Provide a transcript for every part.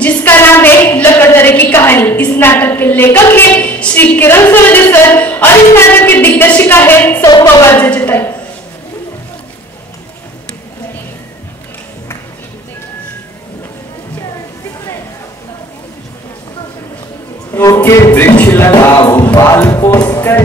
जिसका नाम है लकड़दरे की कहानी। इस नाटक के लेखक हैं श्री किरण सरोदे सर और इस नाटक की दिग्दर्शिका है सौम्या जजताई। रोके वृक्ष लगाओ बाल पोस कर,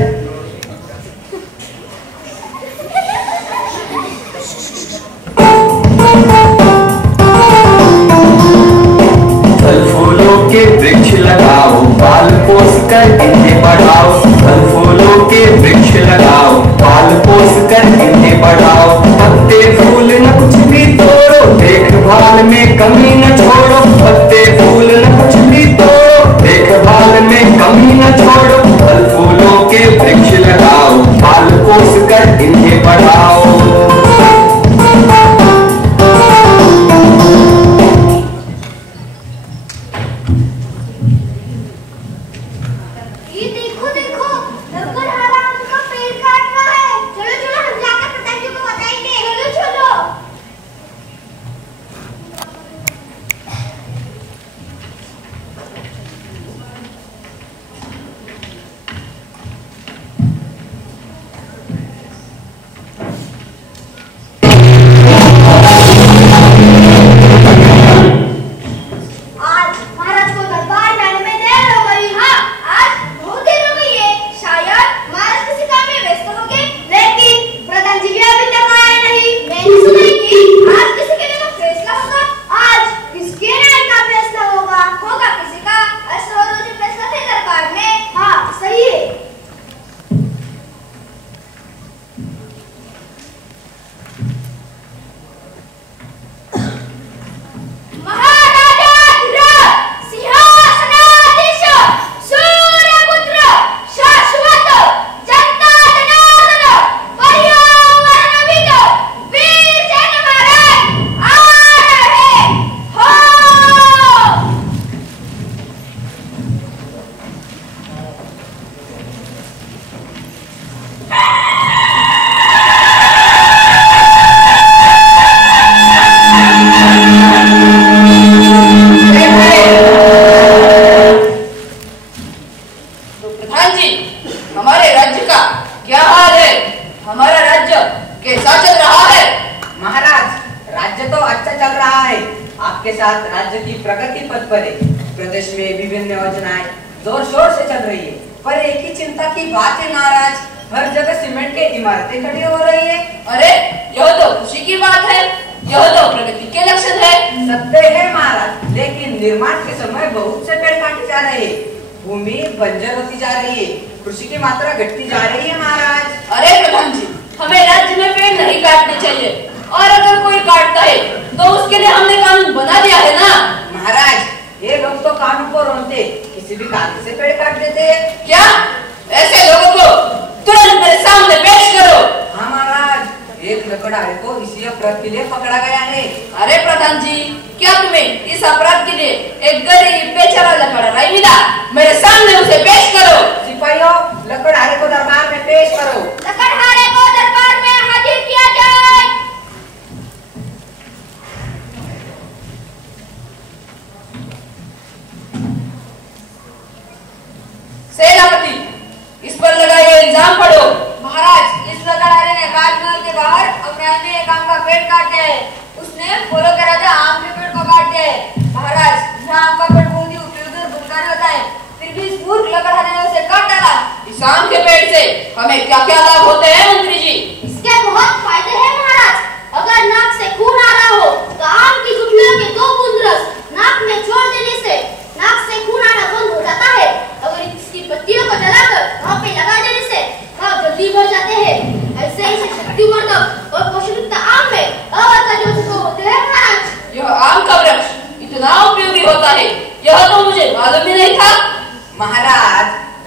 फल फूलों के वृक्ष लगाओ बाल पोस कर इन्हें बढ़ाओ, फल फूलों के वृक्ष लगाओ बाल पोस कर इन्हें बढ़ाओ, पत्ते फूल न कुछ भी तोड़ो देखभाल में कमी न छोड़ो, पत्ते फूल न कुछ भी तोड़ो देखभाल में कमी न छोड़ो, फल फूलों के वृक्ष लगाओ बाल पोस कर इन्हें बढ़ाओ।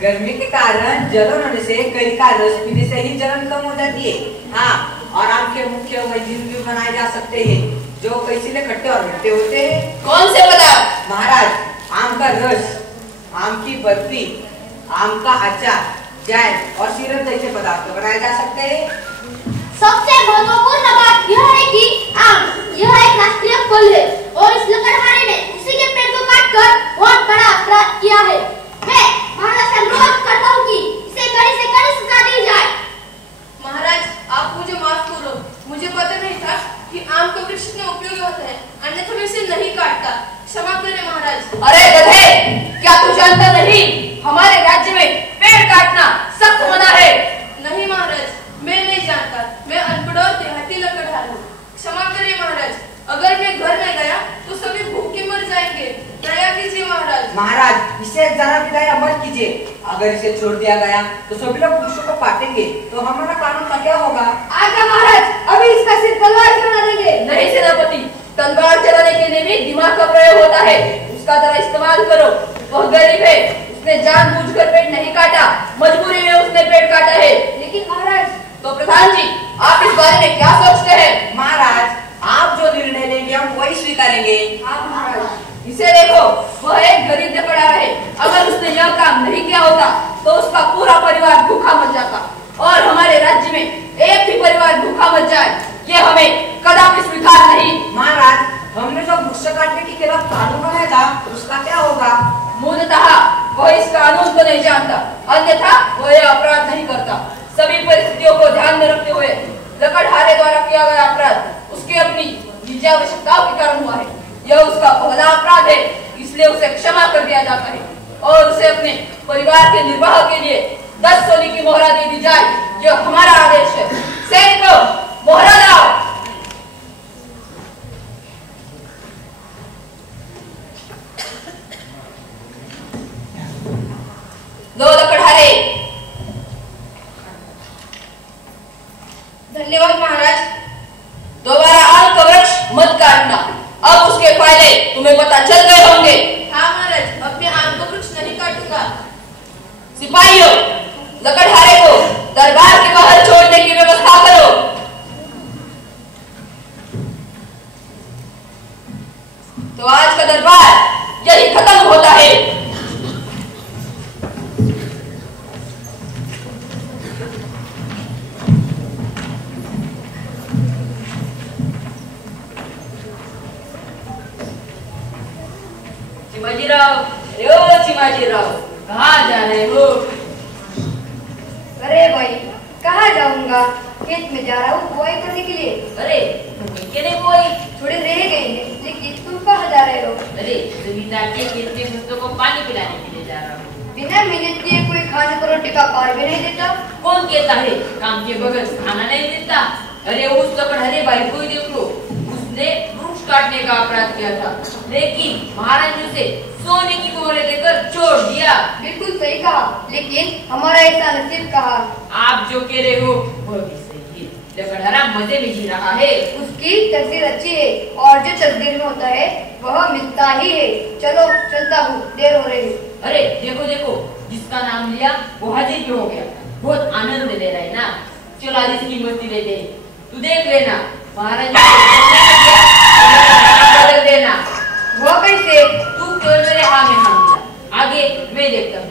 गर्मी के कारण जलन होने से कई का रस पीने से ही जलन कम हो जाती है। हाँ, और आम के मुख्य व्यंजन भी बनाए जा सकते हैं जो कैसीले खट्टे और मीठे होते हैं। कौन से पदार्थ? महाराज, आम का रस, आम की बर्फी, आम का अचार, जैम और सिरप जैसे पदार्थ बनाए जा सकते हैं। सबसे महत्वपूर्ण बात यह है कि आम यह एक राष्ट्रीय फल है और इस लकड़हारे ने उसी के पेड़ को काटकर बहुत बड़ा अपराध किया है। मैं महाराज से अनुरोध करता हूँ कि इसे कड़ी से कड़ी सजा दी जाए। महाराज, आप मुझे माफ करो, मुझे पता नहीं था कि आम का वृक्ष इतना उपयोगी होता है, अन्यथा मैं इसे नहीं काटता। क्षमा करें महाराज। अरे गधे, क्या तू जानता नहीं हमारे राज्य में पेड़ काटना सख्त मना है? नहीं महाराज, मैं नहीं जानता, मैं अनपढ़ और देहाती लकड़हार हूँ। क्षमा करिए महाराज, अगर मैं घर में गया तो सभी भूखे मर जाएंगे, दया कीजिए महाराज। महाराज, इसे जरा भी दया मत कीजिए। अगर इसे छोड़ दिया गया तो सभी लोग वृक्षों को काटेंगे तो हमारा कानून का क्या होगा? आज्ञा महाराज, अभी इसका सिर तलवार से बना देंगे। नहीं सेनापति, तलवार चलाने के लिए भी दिमाग का प्रयोग होता है, उसका जरा इस्तेमाल करो। वह गरीब है, उसने जानबूझकर पेड़ नहीं काटा, मजबूरी में उसने पेड़ काटा है। लेकिन महाराज, तो प्रधान जी, आप इस बारे में क्या सोचते हैं? महाराज, आप जो निर्णय लेंगे हम वही स्वीकारेंगे। हाँ महाराज, इसे देखो, वह एक गरीब लकड़हारा है। अगर उसने यह काम नहीं किया होता तो उसका पूरा परिवार भूखा मर जाता, और हमारे राज्य में एक भी परिवार भूखा मर जाए ये हमें कदापि स्वीकार नहीं। महाराज, हमने जो वृक्ष काटने के खिलाफ कानून बनाया था उसका क्या होगा? मूलतः वह इस कानून को नहीं जानता, अन्यथा वह यह अपराध नहीं करता। सभी परिस्थितियों को ध्यान में रखते हुए लकड़हारे द्वारा किया गया अपराध उसकी अपनी निजी आवश्यकताओं के कारण हुआ है। यह उसका पहला अपराध है, इसलिए उसे क्षमा कर दिया जाता है और उसे अपने परिवार के निर्वाह के लिए 10 सोने की मोहरा दे दी जाए। यह हमारा आदेश है। सैनिकों, मोहरा लाओ। लो लकड़हारे। धन्यवाद महाराज। दोबारा आम का वृक्ष मत काटना। अब उसके फायदे तुम्हें पता चल गए होंगे। हाँ महाराज, अब मैं आम का वृक्ष नहीं काटूंगा। सिपाहियों, लकड़हारे को दरबार के बाहर छोड़ने की व्यवस्था करो। तो आज का दरबार यही खत्म होता है। चिमाजीराव, कहाँ जा रहे हो? अरे भाई, कहाँ जाऊंगा? खेत में जा रहा हूँ बुआई करने के लिए। अरे के नहीं बोई, थोड़ी रह गई है, लेकिन तुम कहाँ जा रहे हो? अरे जमींदार के खेत में भैंसों को पानी पिलाने के लिए जा रहा हूँ। बिना मेहनत किए कोई खाने को रोटी का पार भी नहीं देता। कौन कहता है काम के बगैर खाना नहीं देता? अरे उस लकड़हारे भाई को ही देख लो, उसने वृक्ष काटने का अपराध किया था, लेकिन महाराज ने उसे सोने की मोहरें देकर छोड़ दिया। बिल्कुल सही कहा, लेकिन हमारा ऐसा नसीब कहा। आप जो कह रहे हो वह भी सही है। लकड़हारा मजे में जी रहा है। उसकी तकदीर अच्छी है और जो तकदीर में होता है वह मिलता ही है। चलो चलता हूँ, देर हो रही है। अरे देखो देखो, जिसका नाम लिया वो हाजिर भी हो गया। बहुत आनंद ले रहा है ना? चलो आज इसकी मस्ती लेते हैं। तू देख लेना, महाराज ने बदल देना। वो कैसे? तू केवल मेरे हाँ में हाँ मिला, आगे मैं देखता हूँ।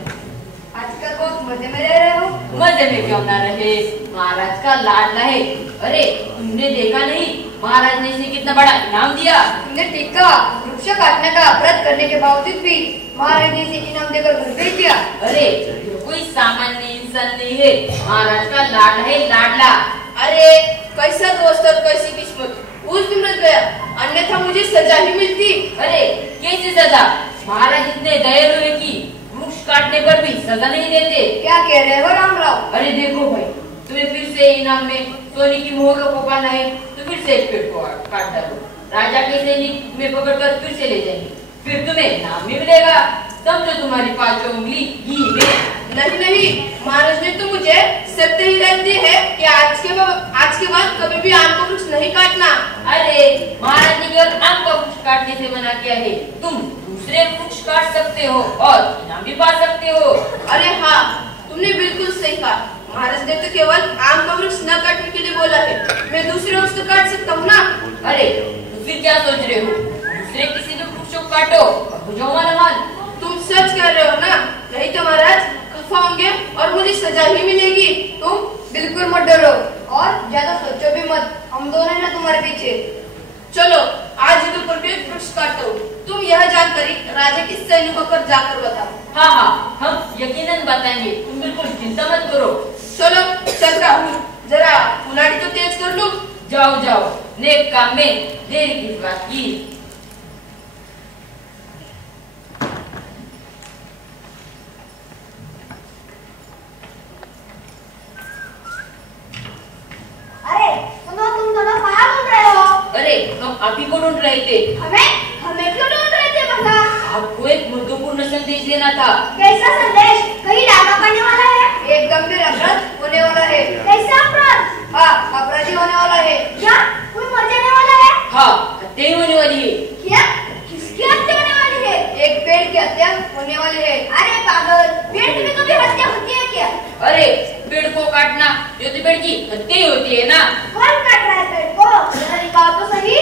आजकल बहुत मजे में रह रहे हो। मजे में क्यों ना रहे, महाराज का लाडला है। अरे तुमने देखा नहीं महाराज ने इसे कितना बड़ा इनाम दिया? तुमने ठीक कहा, वृक्ष काटने का अपराध करने के बावजूद भी महाराज ने इसे इनाम देकर घर भेज दिया। अरे ये कोई सामान्य इंसान नहीं है, महाराज का लाडला है, लाडला। अरे कैसा दोस्त और कैसी किस्मत, उस दिन रह गया, अन्यथा मुझे सजा ही मिलती। अरे कैसी सजा? महाराज इतने दयालु है कि वृक्ष काटने पर भी सजा नहीं देते। क्या कह रहे हो रामराव? अरे देखो भाई, तुम्हें फिर से इनाम में सोने की मोहरों को पाना है तो फिर से एक पेड़ को काट डालो। राजा के सैनिक में पकड़कर फिर से ले जाएंगे, फिर तुम्हें इनाम भी मिलेगा। समझो तुम्हारी 5 उंगली घी में। नहीं नहीं, महाराज ने तो मुझे सत्य हिदायत दी है कि आज के बाद कभी भी आम का वृक्ष नहीं काटना। अरे महाराज ने केवल आम का वृक्ष काटने से मना किया है, तुम दूसरे वृक्ष काट सकते हो और इनाम भी पा सकते हो। अरे हाँ, तुमने बिल्कुल सही कहा। महाराज ने तो केवल आम का वृक्ष न काटने के लिए बोला है, मैं दूसरे वृक्ष तो काट सकता हूँ ना। अरे तो फिर क्या सोच रहे हो? दूसरे किसी भी वृक्ष को काटो और बुझाओ माल। तुम सच कह रहे हो ना? नहीं तो महाराज खफा होंगे और मुझे सजा ही मिलेगी। तुम बिल्कुल मत डरो और ज्यादा सोचो भी मत, हम दोनों हैं ना तुम्हारे पीछे। चलो आज ही दोपहर में वृक्ष काटता हूँ। तुम यह जानकारी राजा के सैनिकों पर जाकर बताओ। हाँ हाँ, हम यकीनन बताएंगे, तुम बिल्कुल चिंता मत करो। चलो चल रहा हूँ, जरा कुल्हाड़ी तो तेज कर लूं। जाओ जाओ, नेक काम में देर किस बात की। अरे सुनो, तुम दोनों कहाँ ढूंढ रहे हो? अरे हम आप ही को ढूंढ रहे थे। हमें क्यों ढूंढ रहे थे भला? आपको एक महत्वपूर्ण संदेश देना था। कैसा संदेश? कहीं ड्रामा करने वाला है? एक गंभीर अपराध होने वाला है। कैसा अपराध? हाँ, अपराधी होने वाला है। क्या कोई मर जाने वाला है? हाँ, हत्या होने वाली है। क्या? किसकी हत्या होने वाली है? एक पेड़ की हत्या होने वाली है। अरे पागल, पेड़ की भी कभी हत्या होती है क्या? अरे पेड़ को काटना ये तो पेड़ की हत्या ही होती है ना। कौन काट रहा है पेड़ को? जरा निकाल तो सही।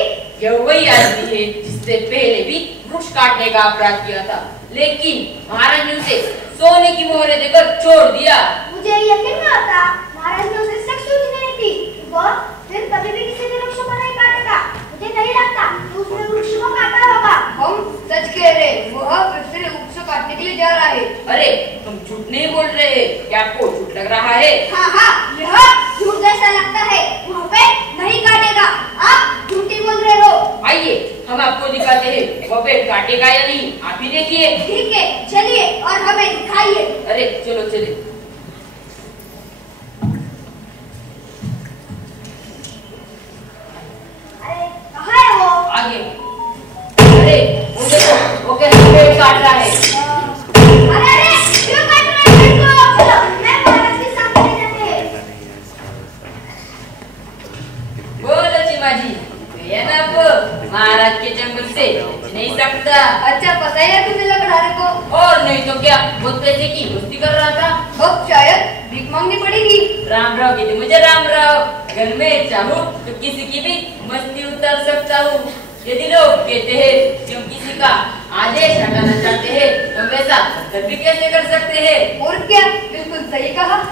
यह वही आदमी है जिसने पहले भी वृक्ष काटने का अपराध किया था, लेकिन महाराज ने उसे सोने की मोहरें देकर छोड़ दिया। मुझे यकीन नहीं आता महाराज ने उसे शक सूझ नहीं थी। वो फिर कभी भी किसी भी वृक्ष को नहीं काटेगा। मुझे नहीं लगता कि उसने वृक्ष को काटा होगा। हम सच कह रहे, वह फिर से वृक्ष काटने के लिए जा रहा है। अरे तुम झूठ नहीं बोल रहे हैं, क्या आपको झूठ लग रहा है? हाँ हाँ, यह झूठ जैसा लगता है। वह पेड़ नहीं काटेगा। आप झूठी बोल रहे हो। आइए हम आपको दिखाते हैं वह पेड़ काटेगा या नहीं, आप ही देखिए। ठीक है, चलिए और हमें दिखाइए। अरे चलो चले। अरे कहाँ है वो? आगे। अरे वो देखो, वो कैसे पेड़ काट रहा है। अरे अरे, क्यों काट रहे हैं पेड़ को? चलो, मैं महाराज के सामने ले जाते हैं। बोलो चिमा जी, ये ना वो महाराज के जंगल से बच नहीं सकता। अच्छा, पता है तुम्हें लकड़हारे को? और नहीं तो क्या, वो पैसे की दोस्ती कर रहा था। अब शायद भीख मांगनी पड़ेगी। राम राव कहते मुझे राम राव, अगर मैं चाहूँ तो किसी की भी मस्ती उतार सकता हूँ। यदि लोग कहते हैं कि हम किसी का आदेश हटाना चाहते हैं तो वैसा भी कैसे कर सकते हैं? और क्या, बिल्कुल सही कहा।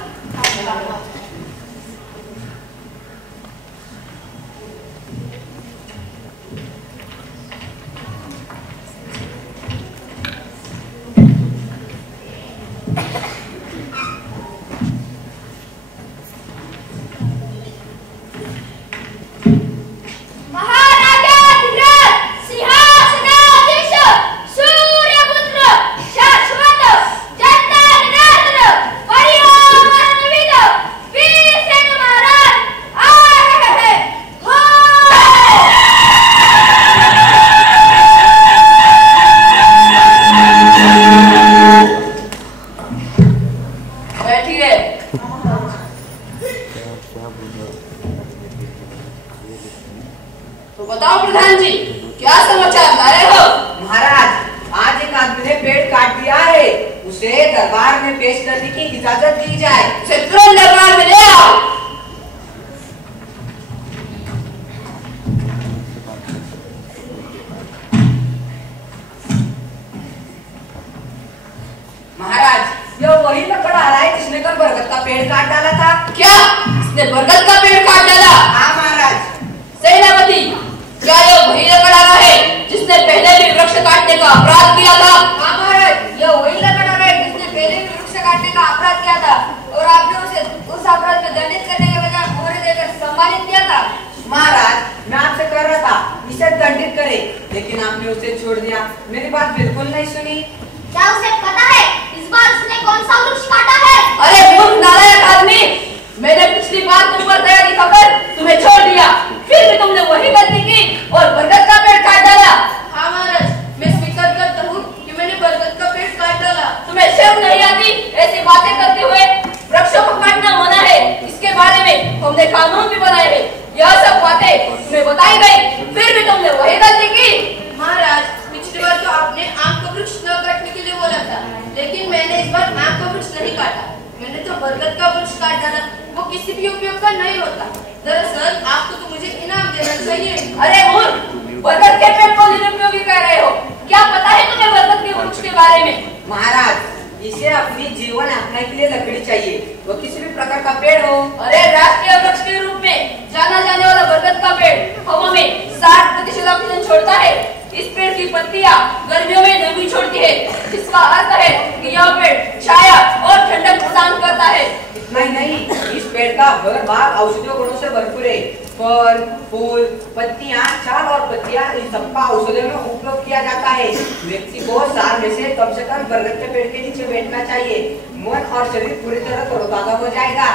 तो बताओ प्रधान जी, क्या समाचार लाए हो? महाराज, आज एक आदमी ने पेड़ काट दिया है, उसे दरबार में पेश करने की इजाजत दी जाए। उसे तुरंत दरबार में ले आओ। महाराज, यह वही लकड़हारा है जिसने कल बरगद का पेड़ काट डाला था। क्या इसने बरगद का पेड़ काट डाला? हाँ महाराज। सेनापति, क्या यह वही लकड़हारा है जिसने पहले भी वृक्ष काटने का अपराध किया था? हाँ महाराज, यह वही लकड़हारा है जिसने पहले भी वृक्ष काटने का अपराध किया था और आपने उसे उस अपराध में दंडित करने के बजाय मोहरे देकर सम्मानित किया था। महाराज, मैं आपसे कह रहा था इसे दंडित करे, लेकिन आपने उसे छोड़ दिया। मेरी बात बिल्कुल नहीं सुनी। क्या उसे पता है इस बार उसने कौन सा वृक्ष काटा है? अरे मूर्ख नालायक आदमी, मैंने पिछली बार तुम पर दया दिखाकर तुम्हें छोड़ दिया, फिर भी तुमने वही गलती की और बरगद का पेड़ काट डाला। हाँ महाराज, मैं स्वीकार करता हूँ कि मैंने बरगद का पेड़ काट डाला। तुम्हें शर्म नहीं आती ऐसी बातें करते हुए? वृक्षों को काटना मना है, इसके बारे में हमने कानून भी बनाए हैं। यह सब बातें तुम्हें बताई गई, फिर भी तुमने वही गलती की। महाराज, पिछली बार तो आपने आम का वृक्ष न काटने के लिए बोला था, लेकिन मैंने इस बार आम का वृक्ष नहीं काटा, मैंने तो बरगद का वृक्ष काट डाला। वो किसी भी उपयोग का नहीं होता। दरअसल आपको तो मुझे इनाम देना चाहिए। अरे मूर्ख, बरगद के पेड़ को निरुपयोगी कह रहे हो? क्या पता है तुम्हें बरगद के वृक्ष के बारे में? महाराज, इसे अपनी जीवन यापना के लिए लकड़ी चाहिए, वो किसी भी प्रकार का पेड़ हो। अरे राष्ट्रीय वृक्ष के रूप में जाना जाने वाला बरगद का पेड़ हवा में 60% ऑक्सीजन छोड़ता है। इस पेड़ की पत्तियां गर्मियों में नमी छोड़ती है, जिसका अर्थ है कि यह पेड़ छाया और ठंडक प्रदान करता है। इतना ही नहीं, इस पेड़ का हर भाग औषधीय गुणों से भरपूर है। फल, फूल, पत्तियां, छाल और पत्तियां, इन सबका औषधि में उपयोग किया जाता है। व्यक्ति को साल में से कम बरगद के पेड़ के नीचे बैठना चाहिए। मन और शरीर पूरी तरह तरोताजा हो जाएगा।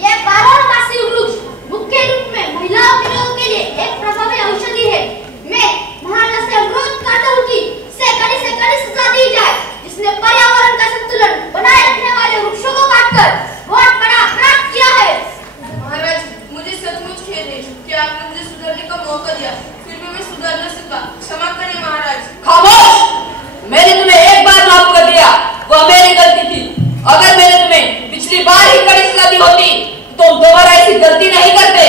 ये बारहमासी वृक्ष मुख्य रूप में महिलाओं के लोगों के लिए एक प्रभावी औषधि है। मैं महाराज से अनुरोध करता हूँ कि इसे कड़ी से कड़ी सजा दी जाए, जिसने पर्यावरण का संतुलन बनाए रखने वाले वृक्षों को काटकर बहुत बड़ा अपराध किया है। महाराज, मुझे सचमुच खेद है कि आपने मुझे सुधरने का मौका दिया, फिर भी मैं सुधर न सका। क्षमा करें महाराज। खामोश! मैंने तुम्हें एक बार माफ कर दिया, वह मेरी गलती थी। अगर मैंने तुम्हें पिछली बार ही कड़ी सजा दी होती तो तुम दोबारा ऐसी गलती नहीं करते।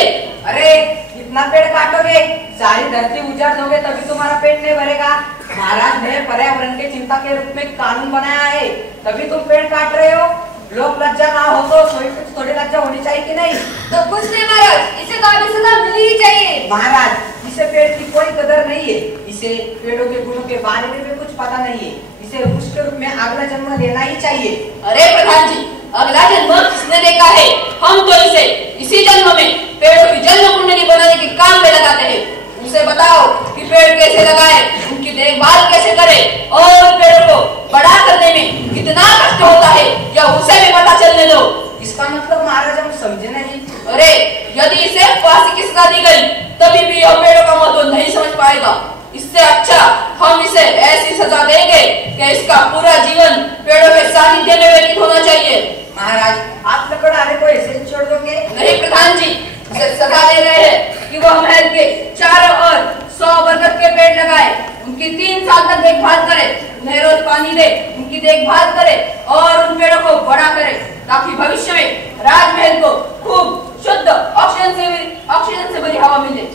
अरे कितना पेड़ काटोगे? सारी धरती उजाड़ दोगे तभी तुम्हारा पेट नहीं भरेगा। महाराज ने पर्यावरण के चिंता के रूप में कानून बनाया है, तभी तुम पेड़ काट रहे हो। लोग लज्जा ना हो तो थोड़ी लज्जा होनी चाहिए कि नहीं? तो कुछ नहीं महाराज, इसे तो अभी सजा मिलनी ही चाहिए। महाराज, इसे पेड़ की कोई कदर नहीं है। इसे पेड़ों के गुणों के बारे में भी कुछ पता नहीं है। इसे वृक्ष के रूप में अगला जन्म लेना ही चाहिए। अरे प्रधान जी, अगला जन्म किसने देखा है? हम तो इसे इसी जन्म में पेड़ों की जन्म कुंडली बनाने के काम में लगाते हैं। उसे बताओ कि पेड़ कैसे लगाए, उनकी देखभाल कैसे करें और उन पेड़ों को बड़ा करने में कितना कष्ट होता है, या उसे भी पता चलने दो। इसका मतलब महाराज हम समझे नहीं। अरे यदि इसे फांसी की सजा दी गई तभी भी यह पेड़ों का महत्व नहीं समझ पाएगा। इससे अच्छा हम इसे ऐसी सजा देंगे कि इसका पूरा जीवन पेड़ों के सानिध्य में व्यतीत होना चाहिए। महाराज, आप लकड़हारे को ऐसे छोड़ दोगे? नहीं प्रधान जी, उसे सजा दे रहे हैं कि वह महल के चारों ओर 100 बरगद के पेड़ लगाए, उनकी 3 साल तक देखभाल करे, उन्हें रोज पानी दे, उनकी देखभाल करे और उन पेड़ों को बड़ा करे, ताकि भविष्य में राजमहल को खूब शुद्ध ऑक्सीजन से भरी हवा मिले।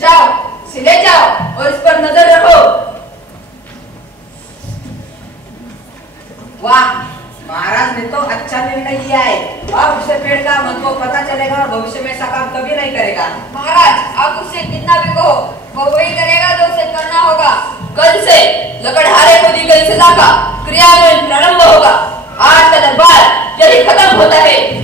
जाओ, इसे ले जाओ और इस पर नजर रखो। वाह, महाराज ने तो अच्छा निर्णय लिया है। अब उसे पेड़ का महत्व पता चलेगा और भविष्य में ऐसा काम कभी नहीं करेगा। महाराज, आप उससे कितना भी कहो, वो वही करेगा जो उसे करना होगा। कल से लकड़हारे को दी गई सजा का क्रियान्वयन प्रारंभ होगा। आज का दरबार यही खत्म होता है।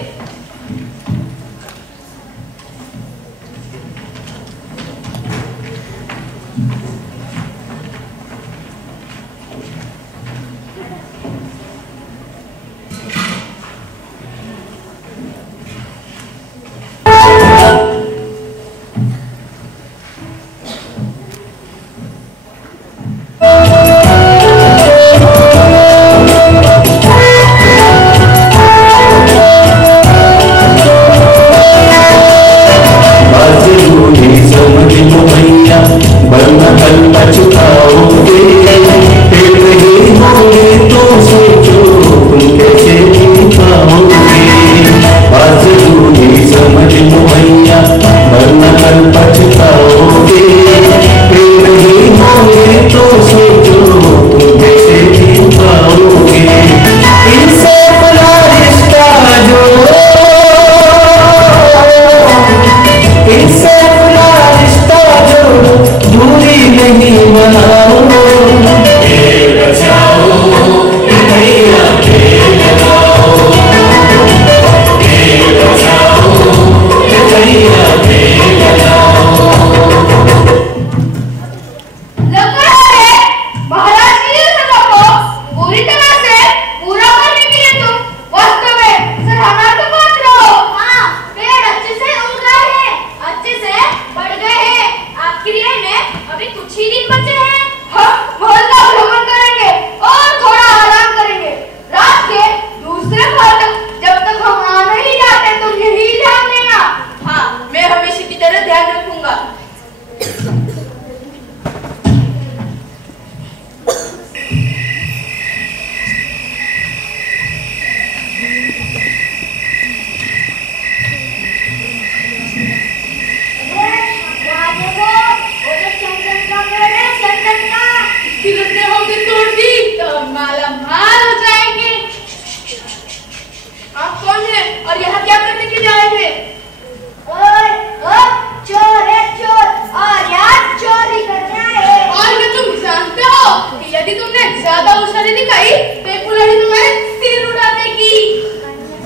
पुलड़ी तो मैंने सिर उड़ा देगी।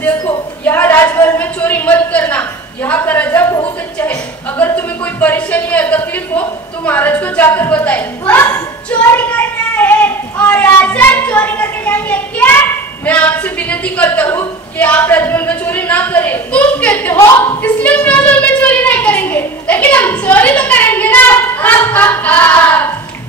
देखो, यहाँ राजमहल में चोरी मत करना। यहाँ का राजा बहुत अच्छा है। अगर तुम्हें कोई परेशानी या तकलीफ हो तो महाराज को जाकर बताए। चोरी करना है और राजा चोरी करके जाएंगे क्या? मैं आपसे विनती करता हूँ कि आप राजमहल में चोरी ना करें। तुम कहते हो इसलिए हम राजमहल में चोरी नहीं करेंगे, लेकिन हम चोरी तो करेंगे ना।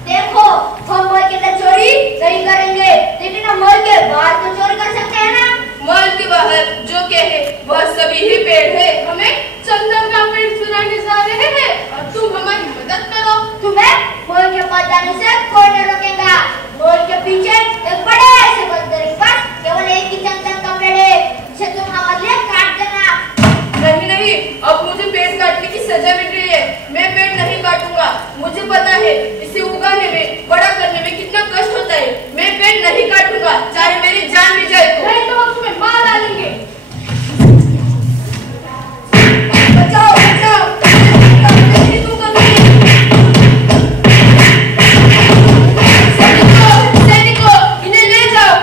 देखो, हम महल के अंदर चोरी नहीं करेंगे, लेकिन हम महल के बाहर तो चोरी कर सकते हैं ना। महल के बाहर जो कहे वह सभी ही पेड़ है। हमें चंदन का पेड़ चुराने जा रहे हैं और तुम हमारी मदद करो। तुम्हें महल के पास जाने से कोई नहीं रोकेगा। महल के पीछे एक बड़े से मंदिर के पास केवल एक ही चंदन का पेड़ है, जिसे तुम हमारे लिए काट देना। नहीं, अब मुझे पेड़ काटने की सजा मिल रही है। मैं पेड़ नहीं काटूंगा। मुझे पता है इसे उगाने में, बड़ा करने में कितना कष्ट होता है। मैं पेड़ नहीं काटूंगा, चाहे मेरी जान भी जाए तो। नहीं तो हम तुम्हें मार डालेंगे। बचाओ, बचाओ, नहीं दूंगा मैं। सैनिकों, इन्हें ले जाओ।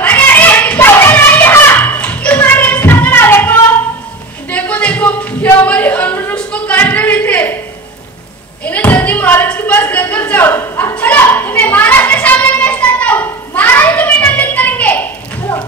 ये हमारे अनुरुष को काट रहे थे। इन्हें जल्दी महाराज के पास लेकर जाओ। अब चलो, तुम्हें महाराज के सामने पेश करता हूँ। महाराज तुम्हें दंडित करेंगे। चलो।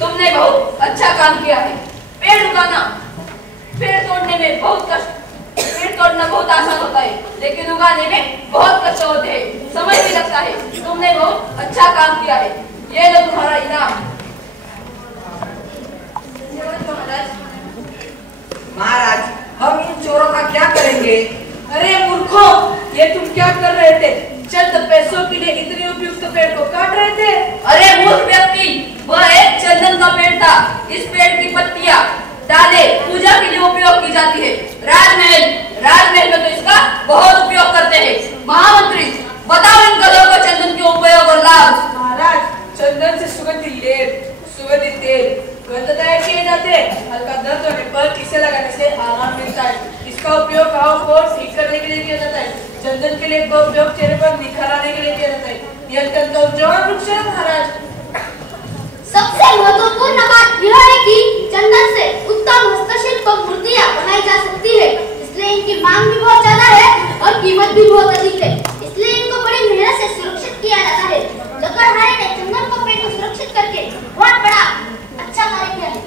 तुमने बहुत अच्छा काम किया है। पेड़ उगाना, पेड़ तोड़ने में बहुत कष्ट, पेड़ तोड़ना बहुत आसान होता है, लेकिन उगाने में बहुत कष्ट होते हैं, समय भी लगता है। तुमने बहुत अच्छा काम किया है। ये लो तुम्हारा इनाम। महाराज, हम इन चोरों का क्या करेंगे? अरे मूर्खों, ये तुम क्या कर रहे थे? चंद पैसों के लिए इतने उपयुक्त पेड़ को काट रहे थे। अरे मूर्ख व्यक्ति, वह एक चंदन का पेड़ था। इस पेड़ की पत्तियां, डाले पूजा के लिए उपयोग की जाती है। राजमहल में तो इसका बहुत उपयोग करते हैं। महामंत्री, बताओ इन गधों को चंदन के उपयोग और लाभ। महाराज, चंदन से सुगंधित लेप, सुगंधित तेल, गंध तैयार किए जाते हैं। हल्का दर्द होने पर इसे लगाने से आराम मिलता है। इसका उपयोग घाव को ठीक करने के लिए किया जाता है। चंदन के लेप का उपयोग चेहरे पर निखार आने के लिए किया जाता है। यह अत्यंत जवान वृक्ष है महाराज। सबसे महत्वपूर्ण बात यह है कि चंदन से उत्तम हस्तशिल्प मूर्तियां बनाई जा सकती है, इसलिए इनकी मांग भी बहुत ज्यादा है और कीमत भी बहुत अधिक है। इसलिए इनको बड़ी मेहनत से सुरक्षित किया जाता है। लकड़हारे ने चंदन को पेड़ को सुरक्षित करके बहुत बड़ा अच्छा कार्य किया है।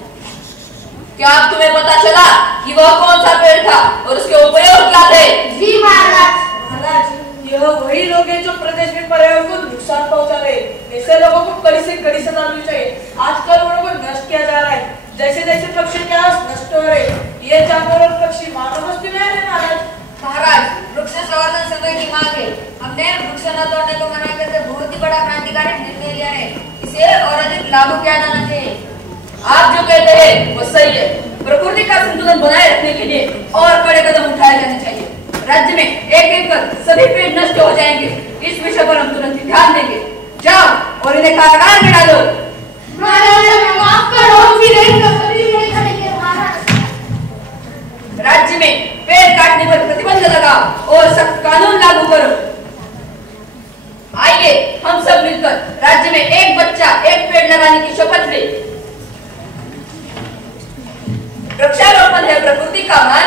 क्या अब तुम्हें पता चला कि वह कौन सा पेड़ था और उसके उपयोग क्या थे? जी महाराज। महाराज, यह वही लोग हैं जो प्रदेश में पर्यावरण को नुकसान पहुंचा रहे। ऐसे लोगों को कड़ी से कड़ी सजा मिलनी चाहिए। आजकल उन लोगों को नष्ट किया जा रहा है। जैसे जैसे पक्षी के आवास नष्ट हो रहे, ये जानवर और पक्षी मानव बस्ती में है महाराज। महाराज, वृक्ष संवर्धन समय की मांग है। हमने वृक्ष न तोड़ने को मना करके बहुत ही बड़ा क्रांतिकारी निर्णय लिया है। इसे और अधिक लागू किया जाना चाहिए। आप जो कहते हैं वो सही है। प्रकृति का संतुलन बनाए रखने के लिए और कड़े कदम उठाए जाने चाहिए। राज्य में एक एक कर सभी पेड़ नष्ट हो जाएंगे। इस विषय पर हम तुरंत ध्यान देंगे। जाओ और इन्हें कारागार में डालो। महाराज, हमें माफ करो, फिर एक कभी नहीं करेंगे महाराज। राज्य में पेड़ काटने पर प्रतिबंध लगाओ और सख्त कानून लागू करो। आइए हम सब मिलकर राज्य में एक बच्चा एक पेड़ लगाने की शपथ लें। वृक्षारोपण है प्रकृति का मान,